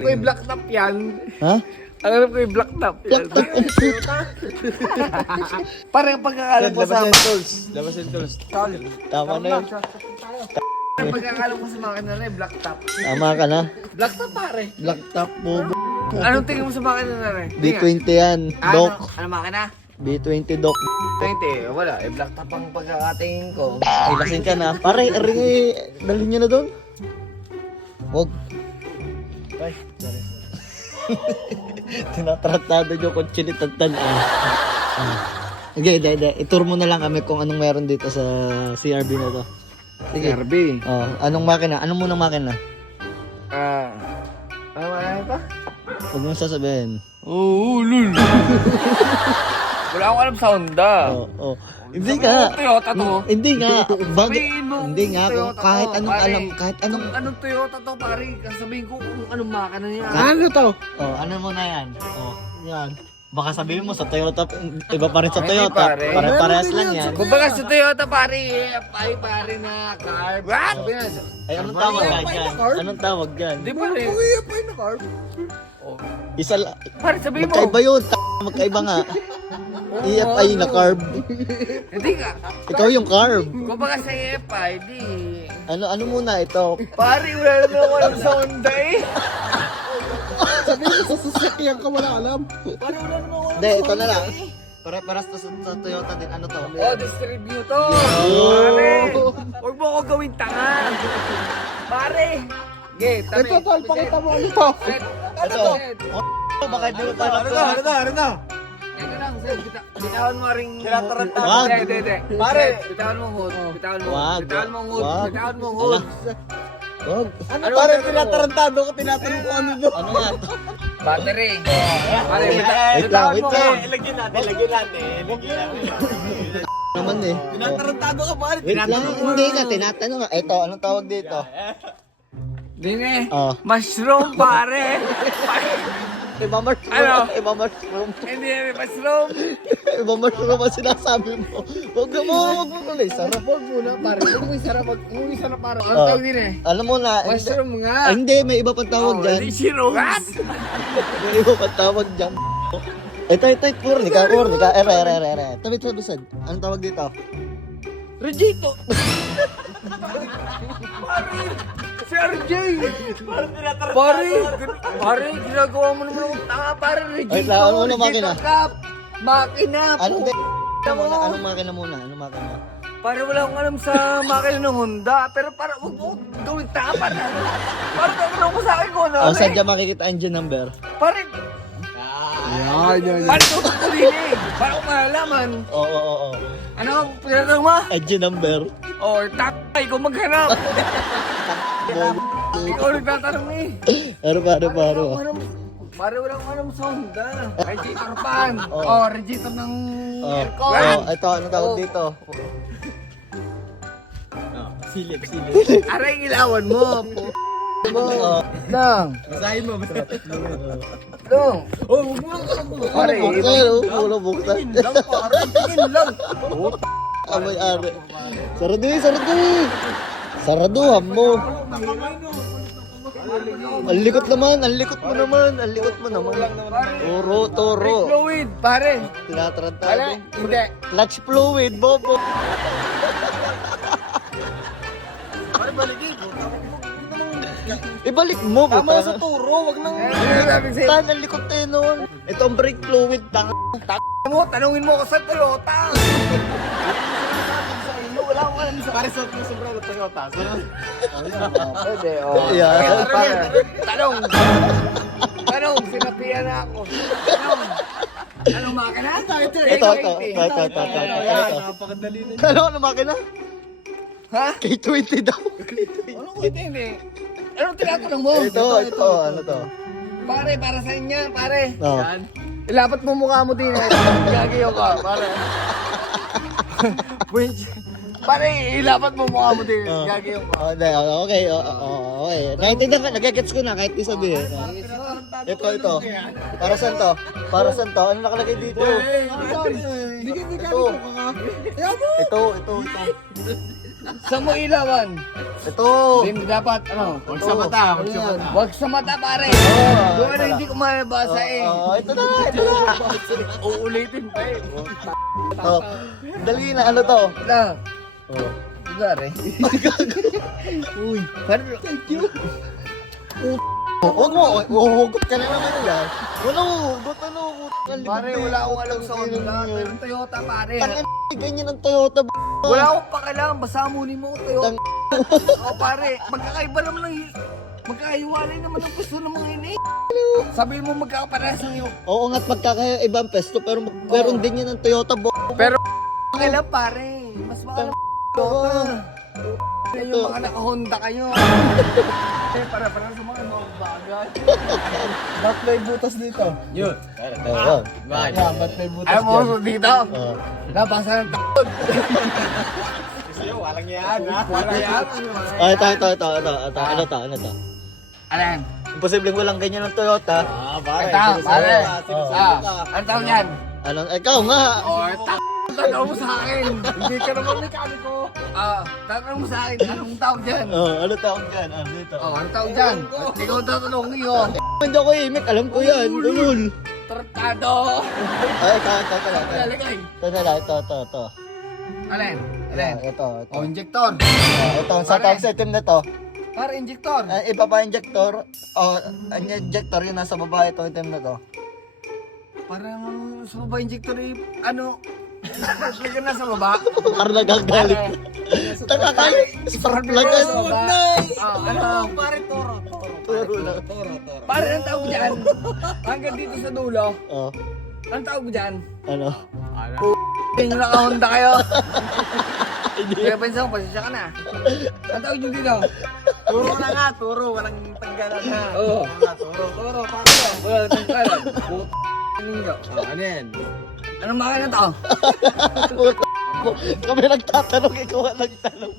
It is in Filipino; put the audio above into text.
ko yung black top yan. Ha? Alam ko yung black top yan. Parang pagkakalam ko sa... Labas yung tools. Tama na yun. Parang pagkakalam ko sa makina na black top. Tama ka na. Black top pare. Black top, bobo. Anong tingin mo sa makina na rin? B20 yan, Doc. Ano makina? B20 Doc. 20. Wala. Black top ang pagkakatingin ko. Ay, lasing ka na. Pare, ringi, dalhin nyo na doon. Huwag. Ay, sorry. Tinatratado nyo kung chinitagtan. Okay, hindi. Itour mo na lang kami kung anong meron dito sa CRB na to. Sige. RB. Oh, anong makina? Anong munang makina? Ano makina ito? Huwag mong sasabihin. Oo, lul. Wala akong alam sa Honda. Oh. Hindi nga. Toyota to. Hindi nga. Sabihin mo, Hindi nga. Kung Toyota kahit to, anong pare. alam, kahit anong... Anong Toyota to, pare? Sabihin ko kung anong makina niya. Ano to? Oh, ano mo na yan? Oh, yan. Baka sabihin mo sa Toyota, iba pa rin sa Hindi, Toyota. pare. Pare-parehas lang yan. Kumbaga sa Toyota, pare, ay pare na carb. What? Sabi na, Ay, anong tawag dyan? Anong tawag dyan? Di pare. Pay na carb. Isa lang. Pare, sabihin mo. Magkaiba yun. Magkaiba nga. EFI na carb. Hindi ka. Ikaw yung carb. Kumbaga sa EFI, di. Ano muna ito? Pare, wala na ako alam sa Honda eh. Sabihin mo sa sasakyan ka wala alam. Pare, wala na ako alam Hindi, sa ito na Honda lang. eh. Pare-paras to sa Toyota din. Ano to? Oh, distributor! Pare! Huwag mo ako gawin tanga! Pare! Okay, tabi. Ito, tol, pakita mo ano to. Set. Ito. Set. Baka di mo tayo Ano na? Teka lang, Set. Bitawan mo ring... Tinataranta. Wag. Hindi. Pare. Set, bitawan mo ang hood. Bitawan mo. Wag. Bitawan mo ang hood. Wag. Bitawan mo ang hood. Wag. Ano pare, tinatarantado ko, tinatanong ko ano doon. Ano nga? Battery. Pare, Wait lang, bitawan wait mo. lang. Lagyan natin. Naman eh. Tinatarantado ka pare. Wait lang, hindi ka tinatanong. Ito, anong tawag dito? Dine. Oh. Mushroom, pare. Iba mushroom. Ano? Iba mushroom. Hindi, mushroom. Iba mushroom ang sinasabi mo. Huwag mo pala. Sarap. Huwag muna pare. Huwag mo isarap. Huwag mo isarap pare. Ano tawag din eh? Alam mo na. Mushroom nga. Hindi, may iba pang tawag dyan. Hindi, shrooms. May iba pang tawag dyan. Ito, purnika. Ere. Tabi. Anong tawag dito? Regito! Pare! Si RJ! Pare, ginagawa mo naman ang tanga, pare. Regito! Ay, ano muna, makina? Cup! Makina! Anong Mo. Anong makina muna? Anong makina? Pare, wala akong alam sa makina ng Honda. Pero para, huwag mo gawin tanga, pare. Para tatanong mo sa akin kung ano. Oh, saan dyan makikita engine number? Pare, Yan. pare, tutok ko din eh. Para ko malalaman. Oo. Ano ang pinatanong mo? Engine number. Oh, takay ko maghanap. Ikaw nagtatanong eh. Ano pa? Pare, wala akong alam sa Honda. Radiator fan. Oh. Oh, radiator ng aircon. Ito, anong tawag dito? Silip. Aray, ilawan mo. Oh. Lang. Basahin mo. Lang. Oh, huwag mo lang. Pare, Puro buksan. lang pare. Tingin lang. Amoy ari. Saraduhan mo. Ang likot mo naman. Toro. Fluid, pare. Wala, Tinatarantado. hindi. Clutch fluid, bobo. Pare, baligid. Ibalik mo, Tama buta. sa turo, wag nang... Ano sabi sa'yo? Tan, ang likot eh nun. Ito ang brake fluid, tang. Mo, tanungin mo ako sa Toyota. Wala akong alam sa pare sa sombrero Toyota. Pwede, oh. Yeah. Tanong, sinapian na ako. Tanong. Anong makina? Ito. Napakadali na. Ano makina? Ha? K20 daw. Anong hindi? Anong tinatanong mo? Ito. Ano to? Pare, para sa inyo, pare. Oh. Yan. Ilapat mo mukha mo din. Gagayo ka, pare. Pare, ilapat mo mukha mo din. Oh. Gagayo ka. Okay. Naintindihan ka, nagigets ko na kahit di sabihin. Ito. Para saan to? Ano nakalagay dito? Hindi ka Ito. Ito. Saan mo ilawan? Ito. Hindi dapat, ano? Huwag sa mata, huwag sa mata. Wag sa mata, pare. Doon na hindi ko mabasa eh. Ito na, ito na. Uulitin pa eh. Oh, dali na, ano to? Na, Oh. lugar eh. Uy, parang... Thank you. Huwag mo, uhugot ka na naman yan. Wala uhugot, ano, Pare, wala akong alam sa Honda. Pero Toyota, pare. Tangin, ganyan ang Toyota, Wala akong pakialam. Basta muli mo ko Toyota. Oo, pare. Magkakaiba naman ng... Magkakaiwalay naman ang gusto ng mga ini. Sabihin mo magkakaparehas ng iyo. Oo nga't magkakaya ibang pesto, pero meron din yan ang Toyota, Pero pakialam, pare. Mas maalam Toyota. Yung mga naka-Honda kayo. Para sa mga bagay. Ba't may butas dito? Yun. Oo. Yeah, ba't may butas Ayaw mo dito. Oo. Nabasa ng takot. Walang yan, ha? Wala yan. Ano to? Alam. Imposibleng walang ganyan ng Toyota. Pare, Ito, pare. sinusubukan ka. Ano tawag yan? Ano, ikaw nga. Tanong mo sa akin. Hindi ka naman mekaniko. Tanong mo sa akin. Anong tawag dyan? Ano tawag dyan? Ano dito? Anong tawag dyan? Ikaw tatanong niyo. Hindi ako imik, alam ko yan. Ulul. Tratado. Ay, ito. Lalagay. Ito. Alin? Alin? Ito. O, injector. Ito, sa tawag sa item na to. Para injector. Iba pa injector. Ang injector yun nasa baba itong item na to. Parang sa baba injector eh, ano? Lagyan na sa baba. Parang nagagalit. Nakakali. Spark plug yan. Ano? Pare, toro. Turo lang. Para ang tawag dyan. Hanggang dito sa dulo. Oh, Ang tawag dyan. ano? Yung naka-Honda kayo. Kaya pensa mo, pasensya ka na. Ang tawag nyo dito. Turo na nga, turo. Walang tanggalan na. Oo. Turo, pare. Wala nang kalan. Ninyo. Ano yan? Anong makina to? Kami nagtatanong, ikaw ang nagtanong.